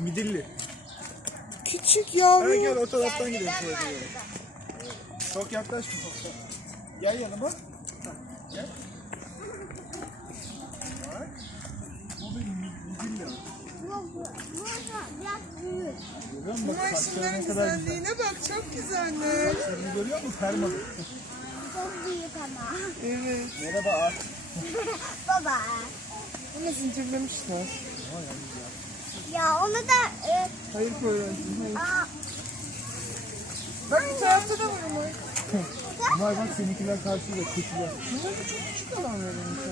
midilli. Küçük yavru. Evet, gel o taraftan gidelim. Çok yaklaştım. Çok yaklaştım. Gel yanıma. Mersinlerin <Bak. gülüyor> ya, güzelliğine kadar güzel. bak çok güzeller. Seni görüyor musun Ferman? çok büyük ama. Evet. Merhaba. Baba. Bu nasıl, ne zincirlemişler? Ne var ya? Ya onu da Hayır koyarsın. Hayır. Ben tarafta mıyım? Vay bak seninkiler karşıya kuşlar.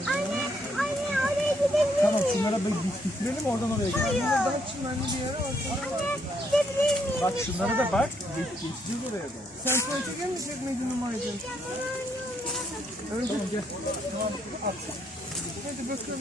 Anne, anne oraya gidelim. Tamam şunlara bir bitirelim oradan oraya gidelim. Hayır. Daha çimenli bir yere bak. Anne gidebilir Bak şunlara da bak. Bitirelim oraya da. Sen sen çeker mi hep Medine Önce gel. Tamam at. Hadi bakalım.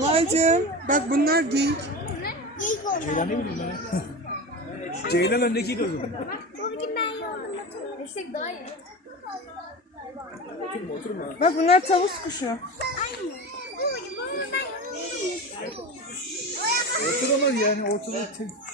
Vay'cığım bak bunlar geyik. Ceylan ne bileyim ben? Ceylan öndeki kızım. Bak bugün ben yoruldum. Eşek daha iyi. Oturma Bak bunlar tavus kuşu. Aynen. Bu oyun bunu ben yoruldum.